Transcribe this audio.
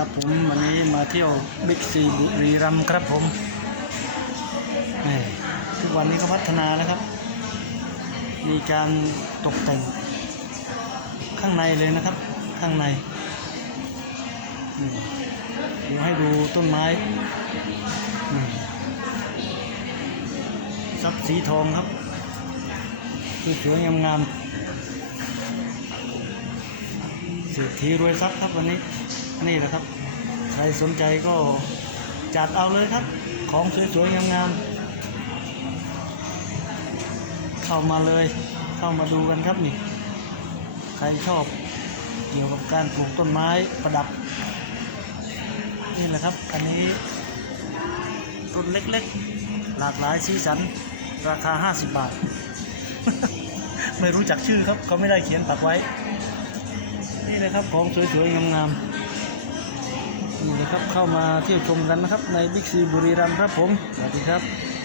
ครับผมวันนี้มาเที่ยวบิ๊กซีบุรีรัมย์ครับผมทุกวันนี้ก็พัฒนาแล้วครับ มีการตกแต่งข้างในเลยนะครับ ข้างในเดี๋ยวให้ดูต้นไม้ซับสีทองครับสวยๆงามๆเศรษฐีรวยทรัพย์ครับวันนี้ นี่แหละครับ ใครสนใจก็จัดเอาเลยครับ ของสวยๆงามๆเข้ามาเลยเข้ามาดูกันครับนี่ ใครชอบเกี่ยวกับการปลูกต้นไม้ประดับ นี่แหละครับ อันนี้ต้นเล็กๆ หลากหลายสีสันราคา 50 บาท ไม่รู้จักชื่อครับ เขาไม่ได้เขียนปักไว้ นี่เลยครับ ของสวยๆงามๆ ครับเข้ามาเที่ยวชมกันนะครับในบิ๊กซีบุรีรัมย์ครับผมสวัสดีครับ